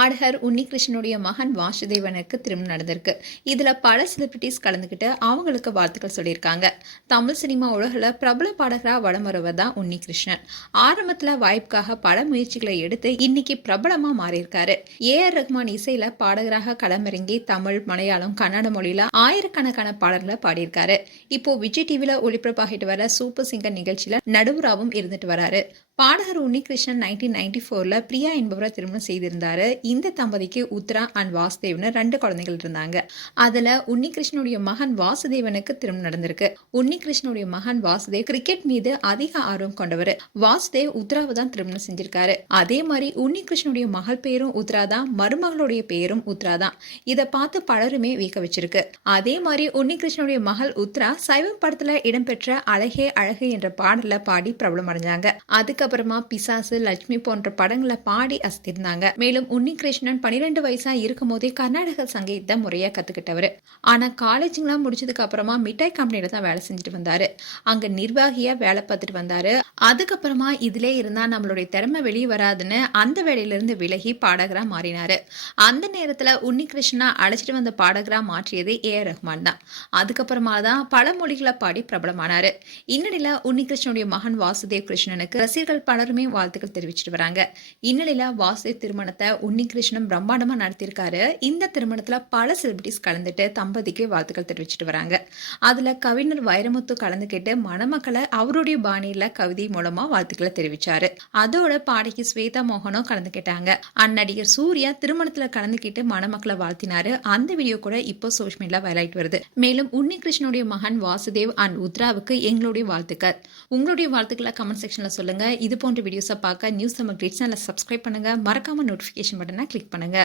பாடகர் உன்னிகிருஷ்ணனுடைய மகன் வாசுதேவனுக்கு திருமணம் நடந்திருக்கு. இதுல பல செலிபிரிட்டிஸ் கலந்துக்கிட்டு அவங்களுக்கு வாழ்த்துக்கள் சொல்லியிருக்காங்க. தமிழ் சினிமா உலகில் பிரபல பாடகரா வலம் வருவர் தான் உன்னிகிருஷ்ணன். ஆரம்பத்துல வாய்ப்புக்காக பல முயற்சிகளை எடுத்து இன்னைக்கு பிரபலமா மாறியிருக்காரு. ஏஆர் ரஹ்மான் இசையில பாடகராக களமிறங்கி தமிழ், மலையாளம், கன்னட மொழியில ஆயிரக்கணக்கான பாடல்களை பாடியிருக்காரு. இப்போ விஜய் டிவில ஒளிபரப்பாகிட்டு வர சூப்பர் சிங்கர் நிகழ்ச்சியில நடுவராகவும் இருந்துட்டு வராரு. பாடகர் உன்னிகிருஷ்ணன் 1994ல பிரியா என்பவரை திருமணம் செய்திருந்தாரு. இந்த தம்பதிக்கு உத்ரா அண்ட் வாசுதேவன் 2 குழந்தைகள் இருந்தாங்க. அதுல உன்னிகிருஷ்ணனுடைய மகன் வாசுதேவனுக்கு திருமணம் நடந்திருக்கு. உன்னிகிருஷ்ணனுடைய மகன் வாசுதேவ் கிரிக்கெட் மீது அதிக ஆர்வம் கொண்டவர். வாசுதேவ் உத்ராவை தான் திருமணம் செஞ்சிருக்காரு. அதே மாதிரி உன்னிகிருஷ்ணனுடைய மகள் பேரும் உத்ரா தான், மருமகளுடைய பேரும் உத்ரா தான். இதை பார்த்து பலருமே வியக்க வச்சிருக்கு. அதே மாதிரி உன்னிகிருஷ்ணனுடைய மகள் உத்ரா சைவம் படத்துல இடம்பெற்ற அழகே அழகு என்ற பாடல பாடி பிரபலம் அடைஞ்சாங்க. அதுக்கப்புறமா பிசாசு, லட்சுமி போன்ற படங்களை பாடி அசத்திருந்தாங்க. மேலும் உன்னிகிருஷ்ணன் 12 வயசா இருக்கும் போதே கர்நாடக சங்கீதத்தை முறையா கத்துக்கிட்டவர். ஆனா காலேஜ்லாம் முடிச்சதுக்கு அப்புறமா மிட்டாய் கம்பெனியில தான் வேலை செஞ்சுட்டு வந்தாரு. அங்க நிர்வாகியா வேலை பார்த்துட்டு வந்தாரு. அதுக்கப்புறமா இதுல இருந்தா நம்மளுடைய திறமை வெளியே வராதுன்னு அந்த வேலையில இருந்து விலகி பாடகரா மாறினாரு. அந்த நேரத்துல உன்னிகிருஷ்ணனா அழைச்சிட்டு வந்த பாடகரா மாற்றியது ஏஆர் ரஹ்மான் தான். அதுக்கப்புறமா தான் பல மொழிகளை பாடி பிரபலமானாரு. இந்நிலையில உன்னிகிருஷ்ணனுடைய மகன் வாசுதேவ் கிருஷ்ணனுக்கு ரசிகர்கள் பலருமே வாழ்த்துக்கள் தெரிவிச்சிட்டு வராங்க. இந்நிலையில வாசுதேவ் திருமணத்தை உன்னிகிருஷ்ணன் பிரம்மாண்டமா நடத்தியிருக்காரு. இந்த திருமணத்துல பல செலிபிரிட்டிஸ் கலந்துட்டு தம்பதிக்கு வாழ்த்துக்கள் தெரிவிச்சிட்டு வராங்க. அதுல கவிஞர் வைரமுத்து கலந்துக்கிட்டு மணமக்களை அவருடைய பாணியில கவிதை மூலமா வாழ்த்துக்களை தெரிவிச்சாரு. அதோட பாடகி ஸ்வேதா மோகனும் கலந்துக்கிட்டாங்க. அந்நடிகர் சூர்யா திருமணத்துல கலந்துக்கிட்டு மணமக்களை வாழ்த்தினாரு. அந்த வீடியோ கூட இப்போ சோஷியல் மீடியால வைரல் வருது. மேலும் உன்னிகிருஷ்ணனுடைய மகன் வாசுதேவ் அண்ட் உத்ராவுக்கு எங்களுடைய வாழ்த்துக்கள். உங்களுடைய வாழ்த்துக்களை கமெண்ட் செக்ஷன்ல சொல்லுங்க. இது போன்ற வீடியோஸை பார்க்க நியூஸ் தமிழ் கிளிட்ஸ் சேனலை சப்ஸ்கிரைப் பண்ணுங்க. மறக்காம நோட்டிஃபிகேஷன் பட்டனை கிளிக் பண்ணுங்க.